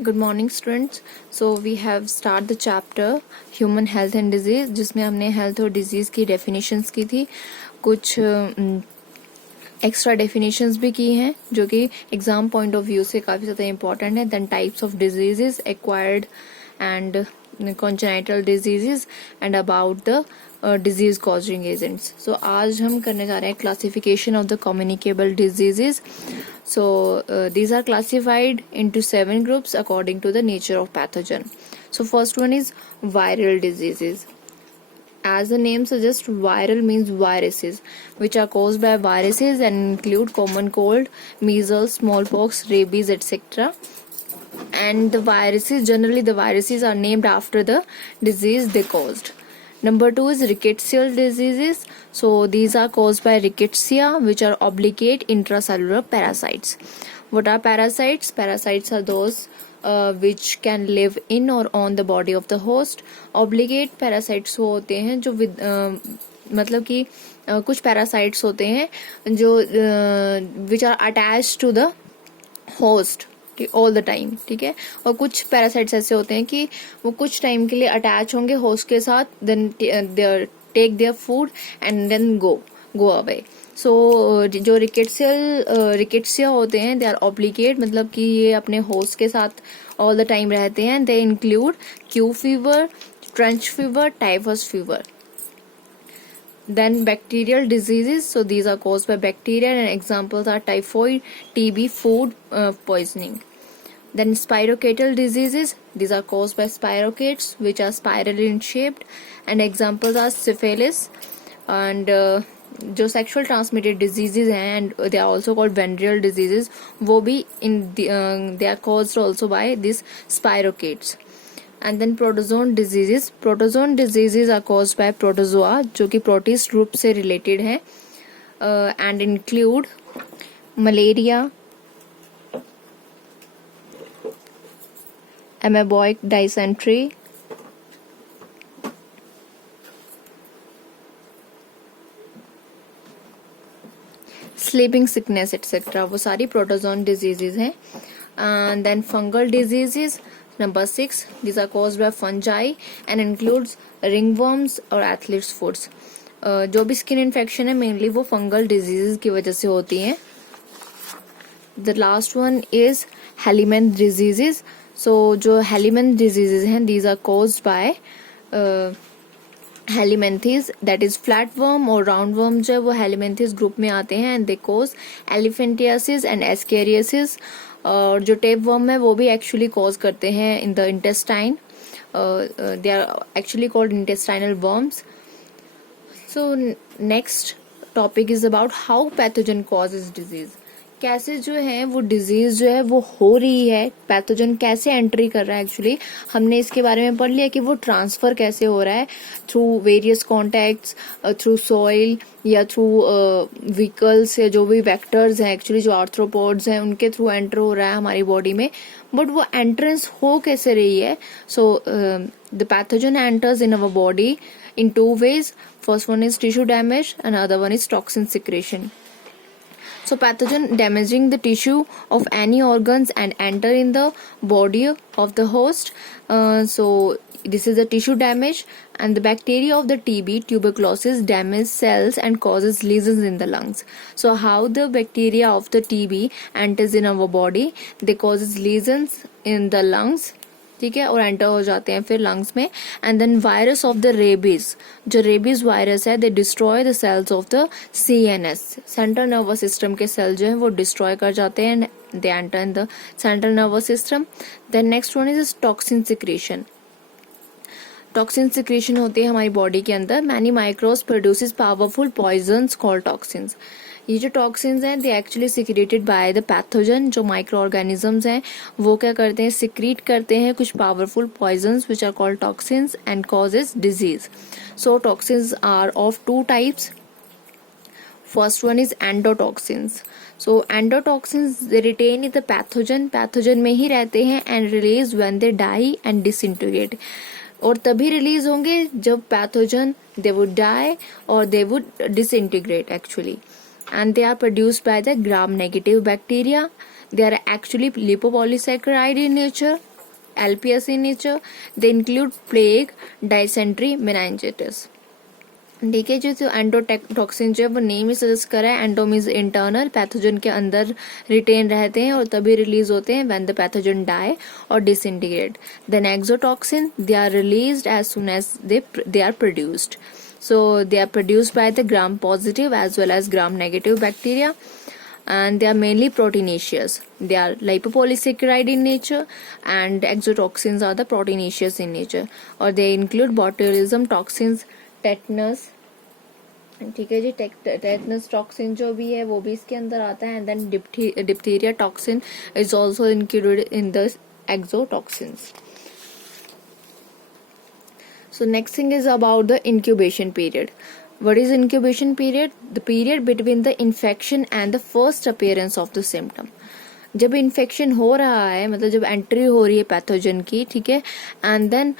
Good morning students. So we have start the chapter Human Health and Disease, जिसमें हमने health और disease की definitions की थी, कुछ एक्स्ट्रा डेफिनेशंस भी की हैं जो कि एग्जाम पॉइंट ऑफ व्यू से काफ़ी ज़्यादा इंपॉर्टेंट है. Then types of diseases, acquired and congenital diseases and about the disease causing agents. So आज हम करने जा रहे हैं classification of the communicable diseases. So these are classified into 7 groups according to the nature of pathogen. So first one is viral diseases. As the name suggests, viral means viruses, which are caused by viruses and include common cold, measles, smallpox, rabies, etc. And the viruses are named after the disease they caused. Number 2 is rickettsial diseases. So these are caused by rickettsia, which are obligate intracellular parasites. What are parasites? Parasites are those which can live in or on the body of the host. Obligate parasites वो होते हैं जो मतलब कि कुछ parasites होते हैं जो which are attached to the host all the time, ठीक है. और कुछ पैरासाइट्स ऐसे होते हैं कि वो कुछ टाइम के लिए अटैच होंगे होस्ट के साथ, then take their food and then go away. So जो रिकेट्सिया होते हैं, दे आर ऑब्लिगेट, मतलब कि ये अपने होस्ट के साथ ऑल द टाइम रहते हैं. They include Q fever, trench fever, typhus fever. Then bacterial diseases, so these are caused by bacteria and examples are typhoid, TB, food poisoning. Then spirochetal diseases, these are caused by spirochetes which are spiral in shaped, and examples are syphilis. And जो sexual transmitted diseases हैं, and they are also called venereal diseases, वो भी they are caused also by these spirochetes. And then protozoan diseases are caused by protozoa जो कि protist group से related है, and include malaria, amoebic dysentery, sleeping sickness etc. वो सारी protozoan diseases हैं. And then fungal diseases, number 6, these are caused by fungi and includes ringworms और athlete's foots. जो भी स्किन इन्फेक्शन है मेनली वो फंगल डिजीजेस की वजह से होती हैं. The last one is helminth diseases. So जो हेलीमेंथ डिजीजेस हैं, these are caused by helminths, that is flat worm और राउंड वर्म जो है वो हेलीमेंथीज ग्रुप में आते हैं, and they cause elephantiasis and ascariasis. और जो टेप वर्म है वो भी एक्चुअली कॉज करते हैं in the intestine. They are actually called intestinal worms. So next topic is about how pathogen causes disease. कैसे जो है वो डिजीज जो है वो हो रही है, पैथोजन कैसे एंट्री कर रहा है. एक्चुअली हमने इसके बारे में पढ़ लिया कि वो ट्रांसफर कैसे हो रहा है, through various contacts, through soil या थ्रू व्हीकल्स या जो भी वेक्टर्स हैं, एक्चुअली जो आर्थ्रोपोड्स हैं उनके थ्रू एंटर हो रहा है हमारी बॉडी में. बट वो एंट्रेंस हो कैसे रही है. So the pathogen enters in our body in 2 ways. First one is tissue damage and other one is toxin secretion. So pathogen damaging the tissue of any organs and enter in the body of the host. So this is the tissue damage, and the bacteria of the TB tuberculosis damage cells and causes lesions in the lungs. So how the bacteria of the TB enters in our body, they causes lesions in the lungs, ठीक है, और enter हो जाते हैं फिर lungs में. And then virus of the rabies, जो rabies virus है, they destroy the cells of the CNS, central nervous system के सेल जो है वो डिस्ट्रॉय कर जाते हैं, they enter in the central nervous system. Then next one is toxin secretion. Toxin secretion होती है हमारी बॉडी के अंदर. Many microbes produces powerful poisons called toxins. ये जो टॉक्सिन्स हैं they actually secreted by the pathogen. जो माइक्रो ऑर्गेनिजम्स हैं वो क्या करते हैं, सिक्रीट करते हैं कुछ powerful poisons which are called toxins and causes disease. So toxins are of 2 types. First one is endotoxins. So endotoxins they retain in the pathogen में ही रहते हैं and release when they die and disintegrate. और तभी release होंगे जब pathogen they would die और they would disintegrate actually. And they are produced by the gram negative bacteria. They are actually lipopolysaccharide in nature LPS in nature. They include plague, dysentery, meningitis. ठीक है जी, तो endotoxin जो है वो name ही suggest कर रहा है, एंडो मीन्स इंटरनल, पैथोजन के अंदर रिटेन रहते हैं और तभी रिलीज होते हैं व्हेन द पैथोजन डाई और disintegrate. Then exotoxin, they are released as soon as they are produced. So they are produced by the gram positive as well as gram negative bacteria, and they are mainly proteinaceous. They are lipopolysaccharide in nature, and exotoxins are the proteinaceous in nature, or they include botulism toxins, tetanus. ठीक है जी, tetanus toxin जो भी है वो भी इसके अंदर आता है, and then diphtheria toxin is also included in the exotoxins. So next thing is about the incubation period. What is incubation period? The period between the infection and the first appearance of the symptom. जब infection हो रहा है, मतलब जब entry हो रही है pathogen की, ठीक है, एंड देन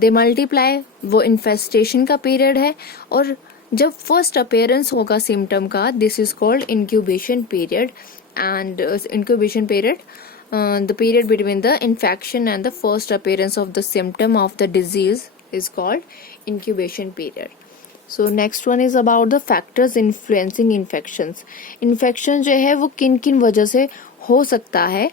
दे मल्टीप्लाई, वो इन्फेस्टेशन का पीरियड है, और जब फर्स्ट अपेयरेंस होगा सिम्टम का, this is called incubation period. And incubation period, the period between the infection and the first appearance of the symptom of the disease is called incubation period. So next one is about the factors influencing infections. Infection जो है वो किन किन वजह से हो सकता है,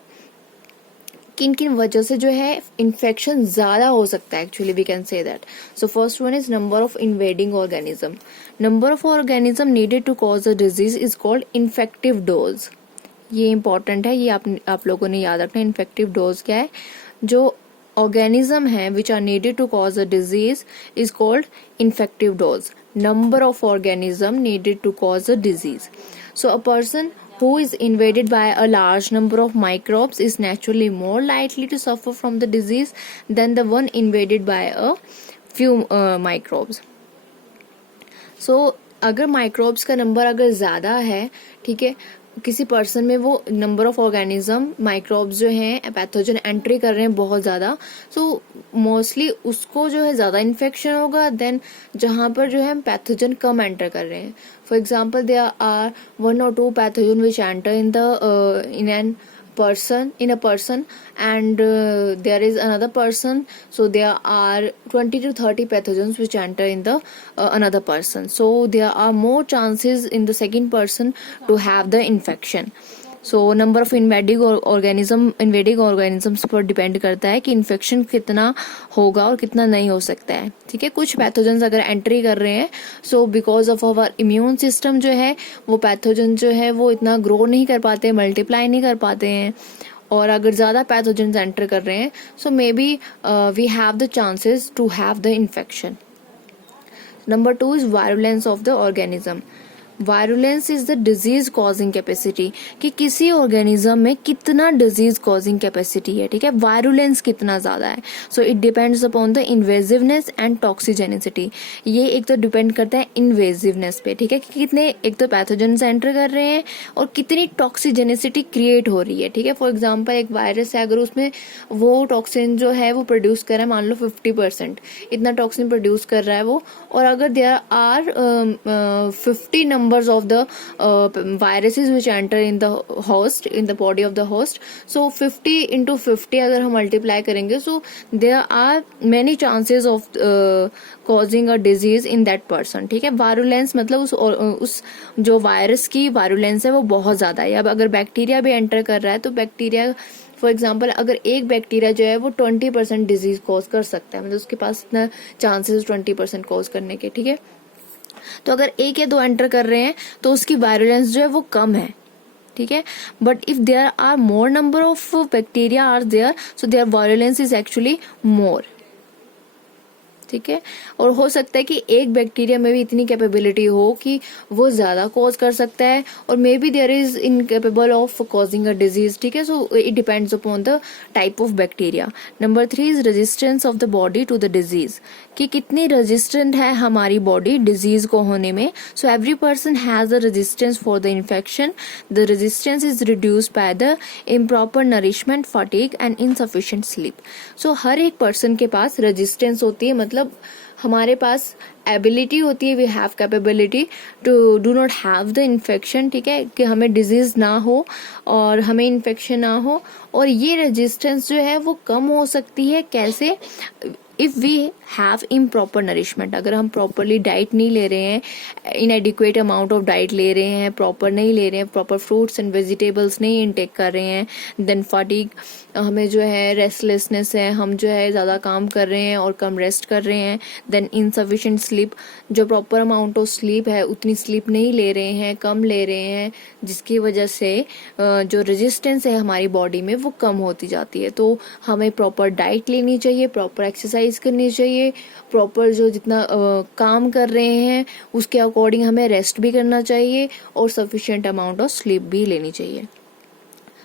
किन किन वजह से जो है इन्फेक्शन ज्यादा हो सकता है, actually we can say that. So first one is number of invading organism. Number of organism needed to cause a disease is called infective dose. ये इंपॉर्टेंट है, ये आप लोगों ने याद रखना. इन्फेक्टिव डोज क्या है? जो organism है which are needed to cause a disease is called infective dose. Number of organism needed to cause a disease. So a person who is invaded by a large number of microbes is naturally more likely to suffer from the disease than the one invaded by a few microbes. So अगर microbes का number अगर ज़्यादा है, ठीक है, किसी person में वो नंबर ऑफ ऑर्गेनिज्म माइक्रोब्स जो हैं पैथोजन एंट्री कर रहे हैं बहुत ज़्यादा, सो मोस्टली उसको जो है ज़्यादा इन्फेक्शन होगा देन जहाँ पर जो है पैथोजन कम एंटर कर रहे हैं. For example there are 1 or 2 pathogen which enter in an person and there is another person, so there are 20 to 30 pathogens which enter in the another person, so there are more chances in the second person to have the infection. So number of invading organisms पर depend करता है कि infection कितना होगा और कितना नहीं हो सकता है. ठीक है, कुछ पैथोजन्स अगर एंट्री कर रहे हैं, so because of our immune system जो है वो पैथोजन जो है वो इतना ग्रो नहीं कर पाते, मल्टीप्लाई नहीं कर पाते हैं, और अगर ज़्यादा पैथोजन्स एंटर कर रहे हैं, so may be we have the chances to have the infection. Number 2 is virulence of the organism. Virulence is the disease causing capacity, कि किसी ऑर्गेनिज्म में कितना डिजीज कॉजिंग कैपेसिटी है. ठीक है, वायरुलेंस कितना ज्यादा है. So it depends upon the invasiveness and toxigenicity. ये एक तो डिपेंड करता है इन्वेजिवनेस पे, ठीक है, कि कितने एक तो पैथोजेंस एंटर कर रहे हैं और कितनी टॉक्सिजेनिसिटी क्रिएट हो रही है. ठीक है, फॉर एग्जाम्पल एक वायरस है, अगर उसमें वो टॉक्सिन जो है वो प्रोड्यूस कर रहा है, मान लो 50% इतना टॉक्सिन प्रोड्यूस कर रहा है वो, और अगर there are 50 numbers of the viruses which enter in the host, in the body of the host, so 50 into 50 अगर हम multiply करेंगे, so there are many chances of causing a disease in that person. ठीक है, virulence मतलब उस जो virus की virulence है वो बहुत ज्यादा है. अब अगर बैक्टीरिया भी एंटर कर रहा है, तो बैक्टीरिया फॉर एग्जाम्पल अगर एक बैक्टीरिया जो है वो 20% डिजीज कॉज कर सकता है, मतलब उसके पास इतना चांसेस 20% कॉज करने के. ठीक है, तो अगर 1 या 2 एंटर कर रहे हैं तो उसकी वायरुलेंस जो है वो कम है. ठीक है, but if there are more number of bacteria are there, so there virulence is actually more. ठीक है, और हो सकता है कि एक बैक्टीरिया में भी इतनी कैपेबिलिटी हो कि वो ज्यादा कॉज कर सकता है, और may be there is incapable of causing a disease. ठीक है, so it depends upon the type of bacteria. Number 3 is resistance of the body to the disease, कि कितनी रेजिस्टेंट है हमारी बॉडी डिजीज को होने में. So every person has a resistance for the infection. The resistance is reduced by the improper nourishment, fatigue and insufficient sleep. So हर एक person के पास रेजिस्टेंस होती है, मतलब मतलब हमारे पास एबिलिटी होती है, we have capability to do not have the infection, ठीक है, कि हमें डिजीज ना हो और हमें इन्फेक्शन ना हो। और ये रेजिस्टेंस जो है वो कम हो सकती है कैसे, if we have improper nourishment, अगर हम प्रॉपरली डाइट नहीं ले रहे हैं, इनएडिक्वेट अमाउंट ऑफ डाइट ले रहे हैं, प्रॉपर नहीं ले रहे हैं, प्रॉपर फ्रूट्स एंड वेजिटेबल्स नहीं इनटेक कर रहे हैं, देन फटीग, हमें जो है रेस्टलेसनेस है, हम जो है ज़्यादा काम कर रहे हैं और कम रेस्ट कर रहे हैं, देन इनसफिशिएंट स्लीप, जो प्रॉपर अमाउंट ऑफ स्लीप है उतनी स्लीप नहीं ले रहे हैं, कम ले रहे हैं, जिसकी वजह से जो रेजिस्टेंस है हमारी बॉडी में वो कम होती जाती है। तो हमें प्रॉपर डाइट लेनी चाहिए, प्रॉपर एक्सरसाइज करनी चाहिए, प्रॉपर जो जितना काम कर रहे हैं उसके अकॉर्डिंग हमें रेस्ट भी करना चाहिए और सफिशिएंट अमाउंट ऑफ स्लीप भी लेनी चाहिए।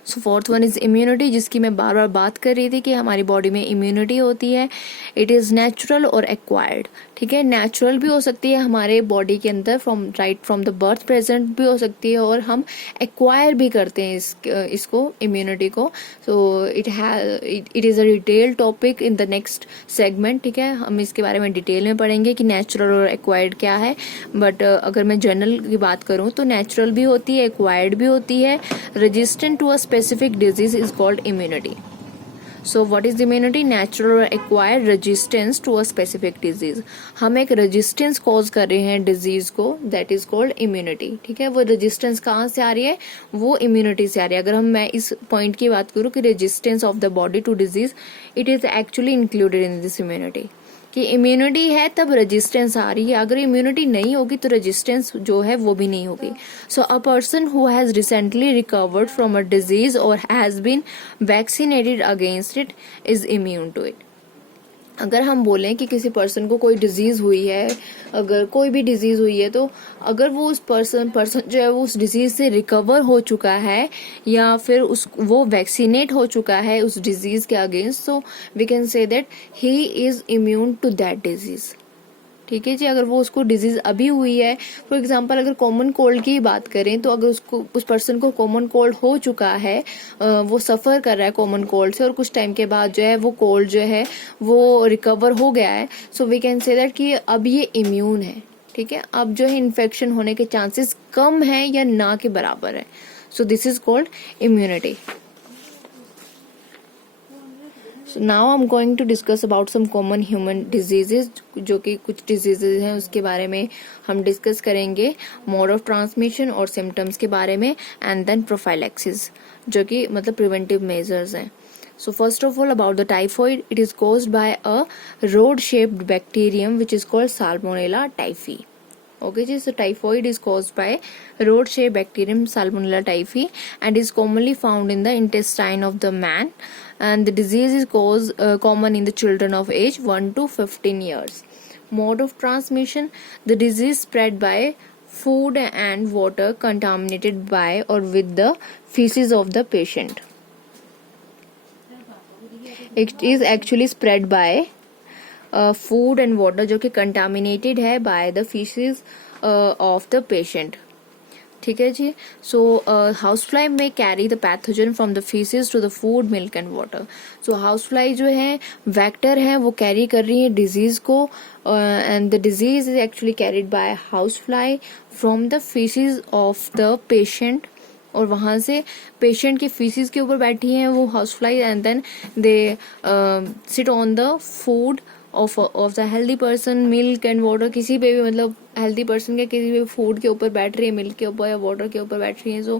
सो फोर्थ वन इज़ इम्यूनिटी, जिसकी मैं बार बार बात कर रही थी कि हमारी बॉडी में इम्यूनिटी होती है। इट इज़ नेचुरल और एक्वायर्ड, ठीक है, नेचुरल भी हो सकती है हमारे बॉडी के अंदर फ्रॉम द बर्थ प्रेजेंट भी हो सकती है, और हम एक्वायर भी करते हैं इसको इम्यूनिटी को। So it is a detail topic in the next segment, ठीक है, हम इसके बारे में डिटेल में पढ़ेंगे कि नेचुरल और एक्वायर्ड क्या है। बट अगर मैं जनरल की बात करूँ तो नेचुरल भी होती है, एक्वायर्ड भी होती है। Resistant to a specific disease is called immunity. So what is immunity? Natural or acquired resistance to a specific disease. हम एक resistance cause कर रहे हैं disease को, that is called immunity, ठीक है। वो resistance कहाँ से आ रही है? वो immunity से आ रही है। अगर मैं इस point की बात करूँ कि resistance of the body to disease, it is actually included in this immunity. कि इम्यूनिटी है तब रेजिस्टेंस आ रही है, अगर इम्यूनिटी नहीं होगी तो रेजिस्टेंस जो है वो भी नहीं होगी। So a person who has recently recovered from a disease और has been vaccinated against it is immune to it. अगर हम बोलें कि किसी पर्सन को कोई डिजीज हुई है, अगर कोई भी डिजीज हुई है, तो अगर वो उस पर्सन जो है वो उस डिजीज से रिकवर हो चुका है या फिर वो वैक्सीनेट हो चुका है उस डिजीज के against, so we can say that he is immune to that disease, ठीक है जी। अगर वो उसको डिजीज अभी हुई है, फॉर एग्जांपल अगर कॉमन कोल्ड की बात करें, तो अगर उस पर्सन को कॉमन कोल्ड हो चुका है, वो सफ़र कर रहा है कॉमन कोल्ड से और कुछ टाइम के बाद जो है वो कोल्ड जो है वो रिकवर हो गया है, so we can say that कि अब ये इम्यून है, ठीक है। अब जो है इन्फेक्शन होने के चांसेस कम है या ना के बराबर है। So this is called immunity. So now I'm going to discuss about some common human diseases, जो कि कुछ diseases हैं उसके बारे में हम डिस्कस करेंगे, मोड ऑफ ट्रांसमिशन और सिम्टम्स के बारे में, एंड देन प्रोफाइलैक्सिस, जो कि मतलब प्रिवेंटिव मेजर्स हैं। So first of all about the typhoid, it is caused by a rod-shaped bacterium which is called Salmonella typhi. Okay, so typhoid is caused by rod-shaped bacterium Salmonella typhi and is commonly found in the intestine of the man, and the disease is common in the children of age 1 to 15 years. Mode of transmission, the disease spread by food and water contaminated by or with the feces of the patient. It is actually spread by food and water जो कि contaminated है by the feces of the patient, ठीक है जी। So house fly may carry the pathogen from the faeces to the food, milk and water. So house fly जो है vector है, वो कैरी कर रही है डिजीज को, and the disease is actually carried by house fly from the faeces of the patient, और वहां से पेशेंट के फीसिस के ऊपर बैठी हैं वो house fly, and then they sit on the food of the healthy person, milk and water, किसी पे भी मतलब हेल्दी पर्सन के किसी भी फूड के ऊपर बैठ रही है, मिल्क के ऊपर या वाटर के ऊपर बैठ रही है। So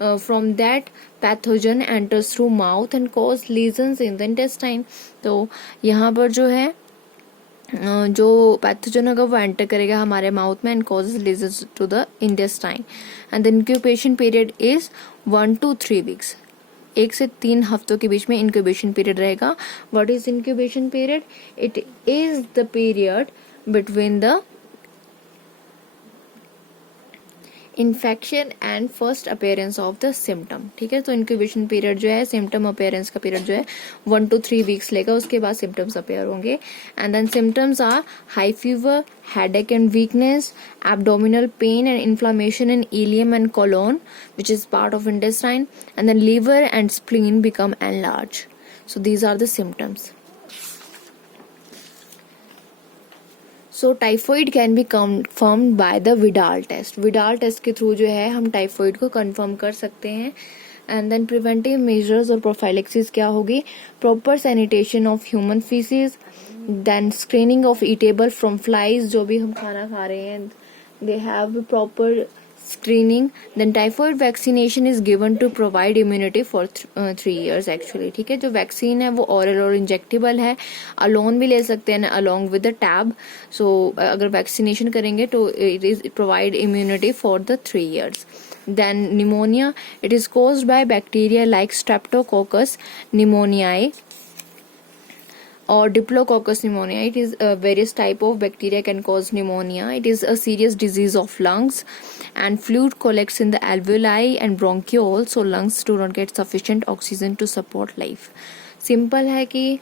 from that pathogen enters through mouth and cause lesions in the intestine. तो यहाँ पर जो है जो पैथोजन होगा वो एंटर करेगा हमारे माउथ में and causes lesions to the intestine, and the incubation period is 1 to 3 weeks। 1 से 3 हफ्तों के बीच में इंक्यूबेशन पीरियड रहेगा। What is incubation period? It is the period between the infection and first appearance of the symptom, ठीक है। तो incubation period जो है, सिम्टम अपेयरेंस का पीरियड जो है 1 to 3 weeks लेगा, उसके बाद सिम्टम्स अपेयर होंगे। And then symptoms are high fever, headache and weakness, abdominal pain and inflammation in ileum and colon, which is part of intestine, and then liver and spleen become enlarged. So these are the symptoms. So typhoid can be confirmed by the Widal test. Widal test के through जो है हम typhoid को confirm कर सकते हैं. And then preventive measures और prophylaxis क्या होगी? Proper sanitation of human faeces, then screening of eatable from flies. जो भी हम खाना खा रहे हैं they have proper screening. Then typhoid vaccination is given to provide immunity for 3 years actually. ठीक है, जो वैक्सीन है वो ऑरल और इंजेक्टेबल है, अलोन भी ले सकते हैं अलोंग विद द टैब. सो अगर वैक्सीनेशन करेंगे तो it is provide immunity for the 3 years. Then pneumonia, it is caused by bacteria like Streptococcus pneumoniae or Diplococcus pneumoniae. It is various type of bacteria can cause pneumonia. It is a serious disease of lungs, and fluid collects in the alveoli and bronchioles, so lungs do not get sufficient oxygen to support life. Simple है कि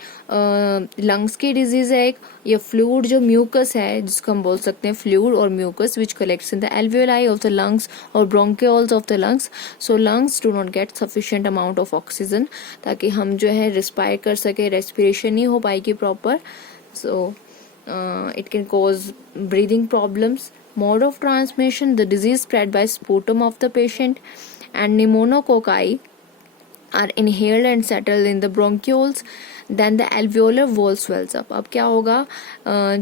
lungs की disease है एक, या fluid जो mucus है जिसको हम बोल सकते हैं फ्लूइड और mucus which collects in the alveoli of the lungs और bronchioles of the lungs. So lungs do not get sufficient amount of oxygen, ताकि हम जो है रिस्पायर कर सके, रेस्पिरेशन नहीं हो पाएगी proper. So it can cause breathing problems. Mode of transmission, the disease spread by sputum of the patient, and pneumococci are inhaled and settle in the bronchioles. Then the alveolar wall swells up. अब क्या होगा,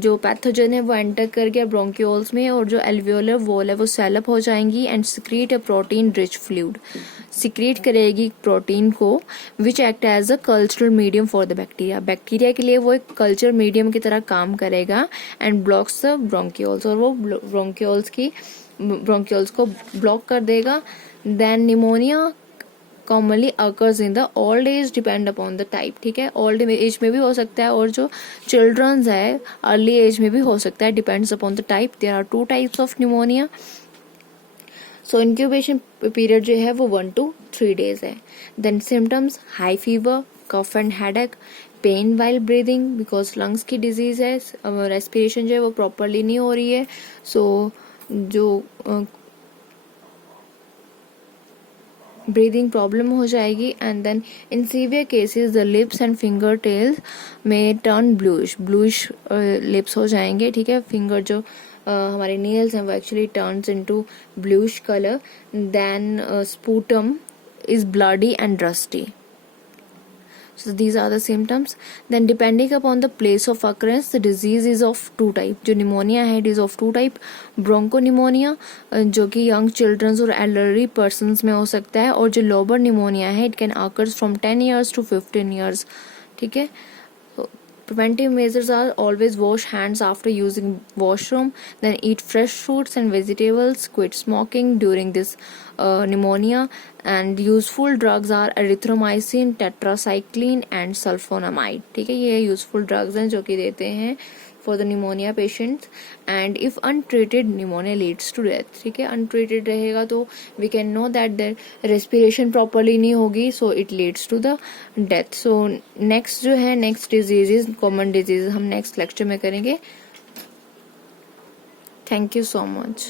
जो pathogen है वो enter कर गया bronchioles में, और जो एल्वियोलर वॉल है वो सेल अप हो जाएंगी and secrete a protein rich fluid. Secrete करेगी प्रोटीन को which act as a cultural medium for the bacteria. Bacteria के लिए वो एक कल्चर मीडियम की तरह काम करेगा एंड ब्लॉक्स द ब्रोंक्योल्स, और वो ब्रोंक्योल्स को ब्लॉक कर देगा. Then pneumonia commonly occurs in the old age, depend upon the type. ठीक है, ओल्ड एज में भी हो सकता है और जो चिल्ड्रंस है अर्ली एज में भी हो सकता है, depends upon the type. There are 2 types of pneumonia. So incubation period जो है वो 1 to 3 days है. Then symptoms, high fever, cough and headache, pain while breathing, because lungs की डिजीज है, रेस्पिरेशन जो है वो प्रॉपरली नहीं हो रही है. सो जो ब्रीदिंग प्रॉब्लम हो जाएगी. And then in severe cases the lips and finger tails may turn bluish lips हो जाएंगे. ठीक है, फिंगर जो हमारे नेल्स हैं वो actually turns into bluish colour. Then sputum is bloody and rusty. So these are the symptoms. Then depending upon the place of occurrence, the disease is of 2 type. जो pneumonia है it is of 2 type. Bronchopneumonia जो कि young children और elderly persons में हो सकता है, और जो lobar pneumonia है it can occur from 10 years to 15 years. ठीक है. Preventive measures are always wash hands after using washroom, then eat fresh fruits and vegetables, quit smoking during this pneumonia, and useful drugs are erythromycin, tetracycline and sulfonamide. ठीक है, ये useful drugs हैं जो कि देते हैं for the pneumonia patients. And if untreated, pneumonia leads to death. ठीक है, untreated रहेगा तो we can know that the respiration properly नहीं होगी, so it leads to the death. So next जो है next diseases, common diseases हम next lecture में करेंगे. Thank you so much.